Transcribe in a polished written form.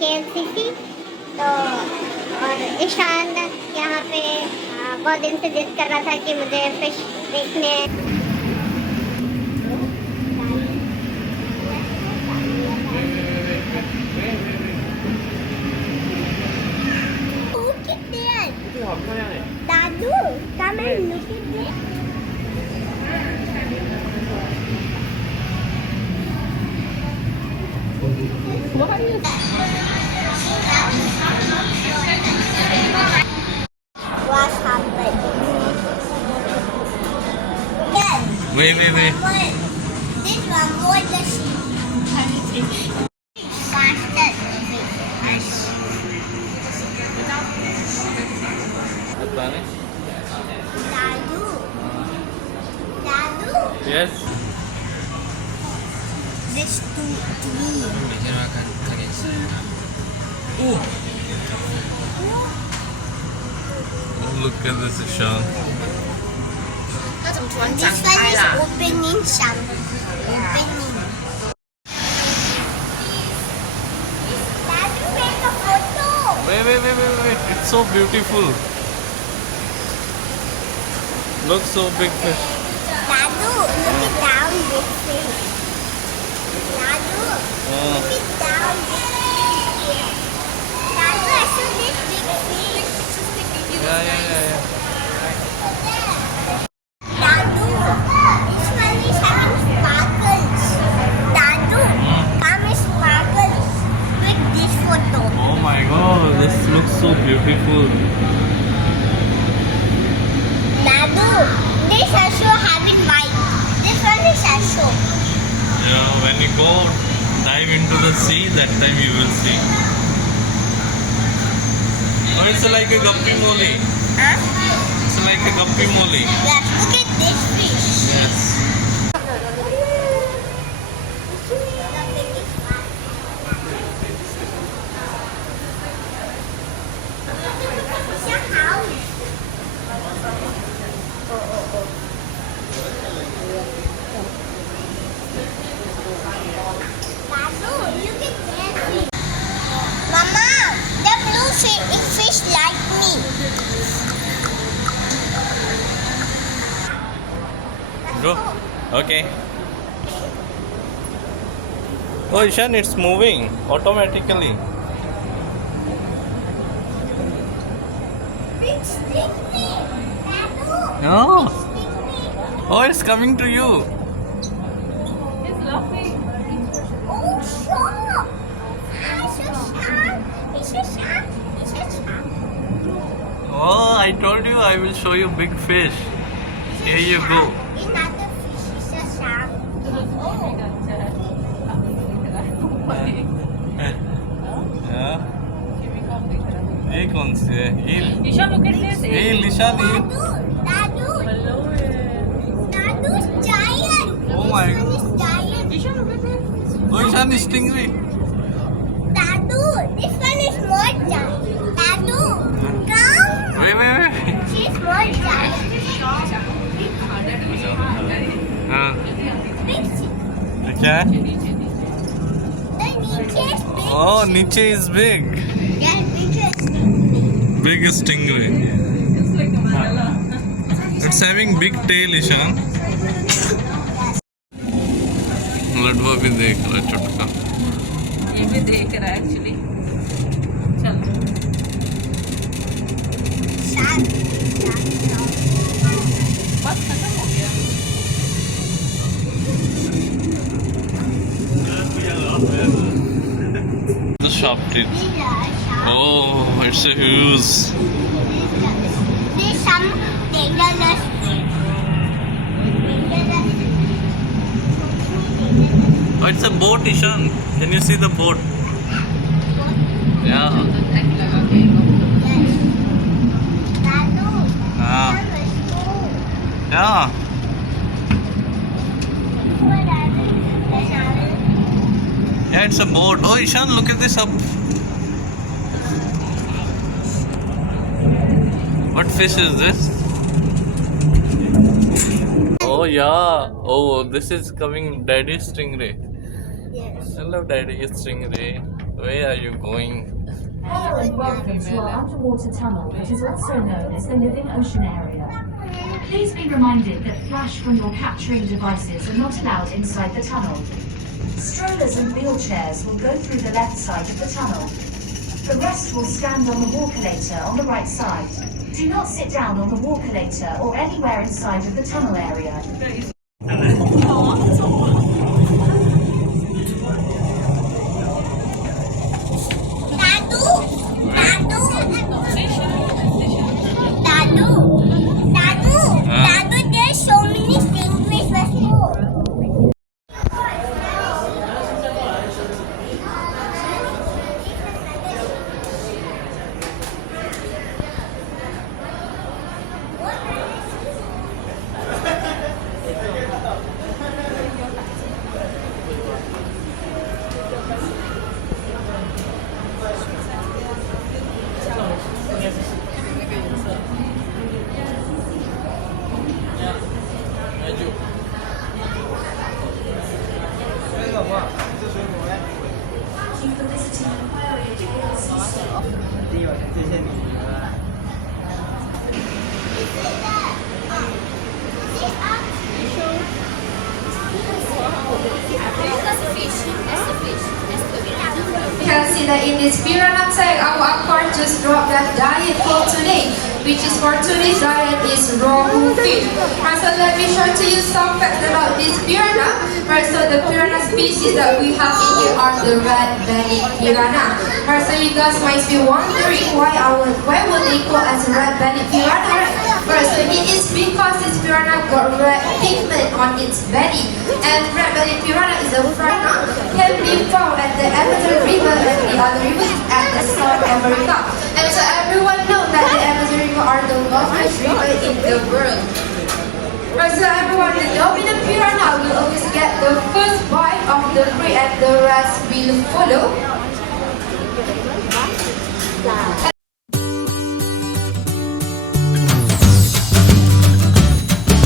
KLCC। तो और ईशान यहाँ पे बहुत दिन से जिद कर रहा था कि मुझे फिश देखने Dadu, come and look at this. What's happening? Wait. This one more the sheep. Faster. Dadu. Yes. This tree. Oh, look at this, Ishan. 它怎么突然 This 展 one 开 is 啦？ opening some. Opening. Dadu, make a photo. Wait. It's so beautiful. Look, so big fish. Dadu, look it down this way. Dadu, look it down this way. Dadu, I saw this big fish. Yeah. Dadu, this one is having sparkles. Dadu, come and sparkles. Take this photo. Oh my god, this looks so beautiful. Dadu, this also having white. This one is also. Yeah, when you go dive into the sea, that time you will see. Oh, it's like a guppy molly. Huh? It's like a guppy molly. Yes, look at this fish. Yes. It's a house. Dadu, look at that fish. Mama, the blue fish like me. Go. Okay. Oh, Ishan, it's moving automatically. Big stingray. Dadu. No. Stingray. Oh, it's coming to you. Oh, shark. It's a shark. It's a shark. It's a shark. Oh, I told you I will show you big fish. Here you go. It's not a fish. It's a shark. Oh. Yeah. ये कौन सी है? Isha, look at this. ये लिशा ली. Dadu. Dadu's giant. Oh my This one is giant. Isha, look at this. Oh, Ishan is stingray. Dadu, this one is more giant. Dadu, come. Wait. She's more giant. हाँ. Big sea. ये क्या है? The नीचे is big. Oh, नीचे is big. Yeah, biggest. Big stingray. It's having big tail, Ishan. लडवा भी देख रहा है चुटका. ये भी देख रहा है एक्चुअली. चलो. Shark. बस खत्म हो गया. The sharp teeth. These are shark. Oh, it's a huge. There's some dangerous. Oh, it's a boat, Ishan. Can you see the boat? Yeah. Ah. Yeah. Yeah, it's a boat. Oh, Ishan, look at this up. What fish is this? Oh, yeah. Oh, this is coming daddy stingray. Yes. I love daddy stingray. Where are you going? Hello and welcome to our underwater tunnel, which is also known as the living ocean area. Please be reminded that flash from your capturing devices are not allowed inside the tunnel. Strollers and wheelchairs will go through the left side of the tunnel. The rest will stand on the walkulator on the right side. Do not sit down on the walkulator or anywhere inside of the tunnel area. Dadu, Dadu, Dadu, Dadu, Dadu, there's so many stingrays. Let's go. Thank you for visiting Aquaria KLCC. 谢谢你。 You can see that in this piranha tank, our aquarium just dropped that diet for today, which is for today's diet is raw fish. Right, so let me show to you some facts about this piranha. Right, so the piranha species that we have in here are the red-bellied piranha. Right, so you guys might be wondering why would they call as red-bellied piranha? Right, so it is because this piranha got red pigment on its belly, and red-bellied piranha is a piranha can be found at the Amazon River and the other rivers at the South America. And so everyone knows that the Amazon River are the longest river in the world. Right, so everyone, the dominant piranha will always get the first bite of the prey and the rest will follow.